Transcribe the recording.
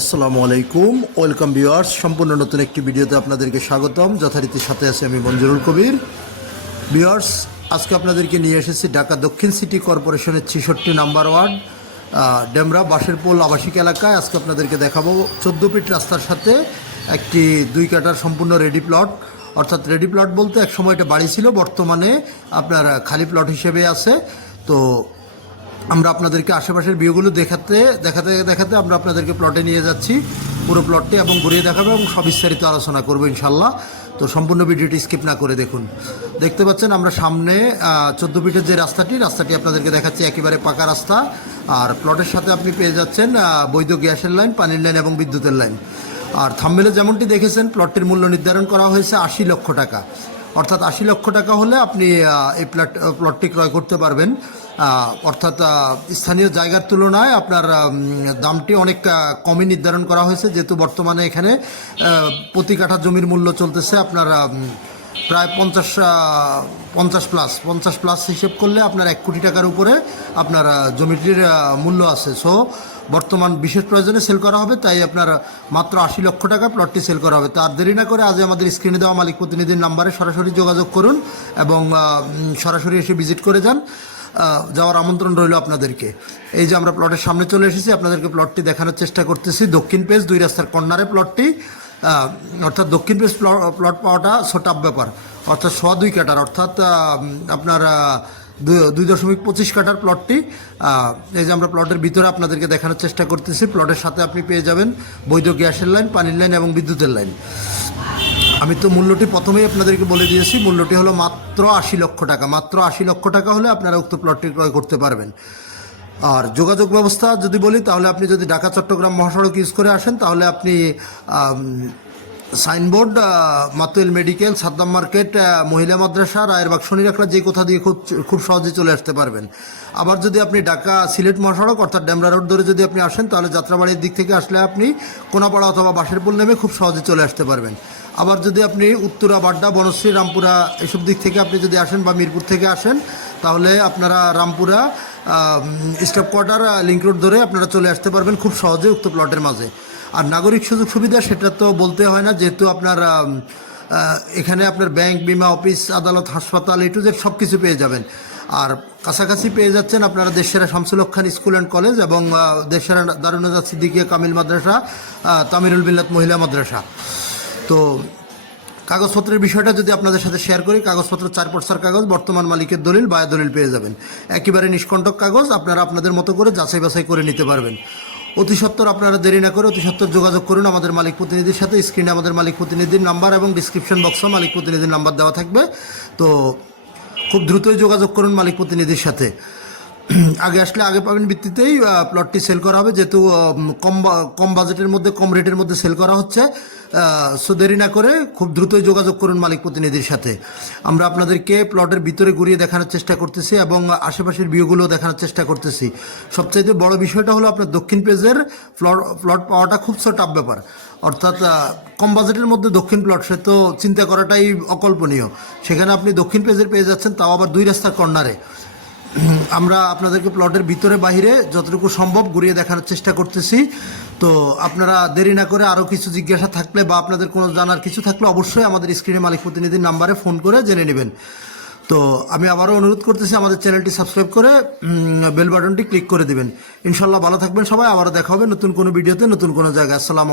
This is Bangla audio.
আসসালামু আলাইকুম, ওয়েলকাম ভিউয়ার্স। সম্পূর্ণ নতুন একটি ভিডিওতে আপনাদেরকে স্বাগতম। যথারীতির সাথে আছি আমি মঞ্জুরুল কবির। ভিউয়ার্স, আজকে আপনাদেরকে নিয়ে এসেছি ঢাকা দক্ষিণ সিটি কর্পোরেশনের 66 নম্বর ওয়ার্ড ডেমরা বাঁশেরপোল আবাসিক এলাকায়। আজকে আপনাদেরকে দেখাবো 14 ফিট রাস্তার সাথে একটি 2 কাঠার সম্পূর্ণ রেডি প্লট। অর্থাৎ রেডি প্লট বলতে এক সময় এটা বাড়ি ছিল, বর্তমানে আপনার খালি প্লট হিসেবে আছে। তো আমরা আপনাদেরকে আশেপাশের ভিউগুলো দেখাতে দেখাতে আমরা আপনাদেরকে প্লটে নিয়ে যাচ্ছি, পুরো প্লটটি, এবং ঘুরিয়ে দেখাবো এবং সবিস্তারিত আলোচনা করবো ইনশাল্লাহ। তো সম্পূর্ণ ভিডিওটি স্কিপ না করে দেখুন। দেখতে পাচ্ছেন আমরা সামনে 14 ফিটের যে রাস্তাটি আপনাদেরকে দেখাচ্ছি, একেবারে পাকা রাস্তা। আর প্লটের সাথে আপনি পেয়ে যাচ্ছেন বৈধ গ্যাসের লাইন, পানির লাইন এবং বিদ্যুতের লাইন। আর থাম্বনেলে যেমনটি দেখেছেন, প্লটটির মূল্য নির্ধারণ করা হয়েছে 80 লক্ষ টাকা। অর্থাৎ 80 লক্ষ টাকা হলে আপনি এই প্লটটি ক্রয় করতে পারবেন। অর্থাৎ স্থানীয় জায়গার তুলনায় আপনার দামটি অনেক কমই নির্ধারণ করা হয়েছে, যেহেতু বর্তমানে এখানে প্রতি কাঠা জমির মূল্য চলতেছে আপনার প্রায় 50 প্লাস হিসেব করলে আপনার 1 কোটি টাকার উপরে আপনার জমিটির মূল্য আছে। সো বর্তমান বিশেষ প্রয়োজনে সেল করা হবে, তাই আপনার মাত্র 80 লক্ষ টাকা প্লটটি সেল করা হবে। তো আর দেরি না করে আজ আমাদের স্ক্রিনে দেওয়া মালিক প্রতিনিধির নাম্বারে সরাসরি যোগাযোগ করুন এবং সরাসরি এসে ভিজিট করে যাওয়ার আমন্ত্রণ রইল আপনাদেরকে। এই যে আমরা প্লটের সামনে চলে এসেছি, আপনাদেরকে প্লটটি দেখানোর চেষ্টা করতেছি। দক্ষিণ পেজ 2 রাস্তার কর্নারে প্লটটি। অর্থাৎ দক্ষিণ পেজ প্লট পাওয়াটা ছোটাপ ব্যাপার। অর্থাৎ 2.5 কাঠার, অর্থাৎ আপনার 2.25 কাঠার প্লটটি। এই যে আমরা প্লটের ভিতরে আপনাদেরকে দেখানোর চেষ্টা করতেছি। প্লটের সাথে আপনি পেয়ে যাবেন বৈধ গ্যাসের লাইন, পানির লাইন এবং বিদ্যুতের লাইন। আমি তো মূল্যটি প্রথমেই আপনাদেরকে বলে দিয়েছি, মূল্যটি হলো মাত্র 80 লক্ষ টাকা। মাত্র 80 লক্ষ টাকা হলে আপনারা উক্ত প্লটটি ক্রয় করতে পারবেন। আর যোগাযোগ ব্যবস্থা যদি বলি, তাহলে আপনি যদি ঢাকা চট্টগ্রাম মহাসড়ক ইউজ করে আসেন, তাহলে আপনি signboard, Matuail medical, Saddam market, মহিলা মাদ্রাসা, রায়েরবাগ, শনিরাখড়া, যে কোথা দিয়ে খুব সহজে চলে আসতে পারবেন। আবার যদি আপনি ঢাকা সিলেট মহাসড়ক অর্থাৎ ডেমরা রোড ধরে যদি আপনি আসেন, তাহলে যাত্রাবাড়ির দিক থেকে আসলে আপনি কোনাপাড়া অথবা বাঁশেরপোল নেমে খুব সহজে চলে আসতে পারবেন। আবার যদি আপনি উত্তরা, বাড্ডা, বনশ্রী, রামপুরা এসব দিক থেকে আপনি যদি আসেন বা মিরপুর থেকে আসেন, তাহলে আপনারা Rampura staff quarter link road ধরে আপনারা চলে আসতে পারবেন খুব সহজে উক্ত প্লটের মাঝে। আর নাগরিক সুযোগ সুবিধা সেটা তো বলতে হয় না, যেহেতু আপনার এখানে আপনার ব্যাংক, বিমা অফিস, আদালত, হাসপাতাল, A to Z সব কিছু পেয়ে যাবেন। আর কাছাকাছি পেয়ে যাচ্ছেন আপনারা দেশসেরা শামসুল হক খান স্কুল অ্যান্ড কলেজ এবং দেশসেরা দারুন্নাজাত সিদ্দিকিয়া কামিল মাদ্রাসা, তামিরুল মিল্লাত মহিলা মাদ্রাসা। তো কাগজপত্রের বিষয়টা যদি আপনাদের সাথে শেয়ার করি, কাগজপত্র 4 পর্সার কাগজ, বর্তমান মালিকের দলিল, বায়া দলিল পেয়ে যাবেন। একেবারে নিষ্কণ্টক কাগজ, আপনারা আপনাদের মতো করে যাচাই বাছাই করে নিতে পারবেন। অতি সত্বর আপনারা দেরি না করে অতি সত্বর যোগাযোগ করুন আমাদের মালিক প্রতিনিধির সাথে। স্ক্রিনে আমাদের মালিক প্রতিনিধির নাম্বার এবং ডিসক্রিপশন বক্সে মালিক প্রতিনিধির নাম্বার দেওয়া থাকবে। তো খুব দ্রুতই যোগাযোগ করুন মালিক প্রতিনিধির সাথে। আগে আসলে আগে পাবেন ভিত্তিতেই প্লটটি সেল করা হবে, যেহেতু কম বাজেটের মধ্যে, কম রেটের মধ্যে সেল করা হচ্ছে। সো দেরি না করে খুব দ্রুতই যোগাযোগ করুন মালিক প্রতিনিধির সাথে। আমরা আপনাদেরকে প্লটের ভিতরে ঘুরিয়ে দেখানোর চেষ্টা করতেছি এবং আশেপাশের ভিউগুলো দেখানোর চেষ্টা করতেছি। সবচাইতে বড় বিষয়টা হলো আপনার দক্ষিণ পেজের প্লট পাওয়াটা খুব টাফ ব্যাপার। অর্থাৎ কম বাজেটের মধ্যে দক্ষিণ প্লট, সে তো চিন্তা করাটাই অকল্পনীয়। সেখানে আপনি দক্ষিণ পেজের পেয়ে যাচ্ছেন, তাও আবার 2 রাস্তার কর্নারে। আমরা আপনাদেরকে প্লটের ভিতরে বাহিরে যতটুকু সম্ভব ঘুরিয়ে দেখানোর চেষ্টা করতেছি। তো আপনারা দেরি না করে আরও কিছু জিজ্ঞাসা থাকলে বা আপনাদের কোনো জানার কিছু থাকলে অবশ্যই আমাদের স্ক্রিনে মালিক প্রতিনিধির নাম্বারে ফোন করে জেনে নেবেন। তো আমি আবারও অনুরোধ করতেছি আমাদের চ্যানেলটি সাবস্ক্রাইব করে বেল বাটনটি ক্লিক করে দিবেন। ইনশাল্লাহ ভালো থাকবেন সবাই। আবারও দেখা হবে নতুন কোনো ভিডিওতে, নতুন কোনো জায়গায়। আসসালামু আলাইকুম।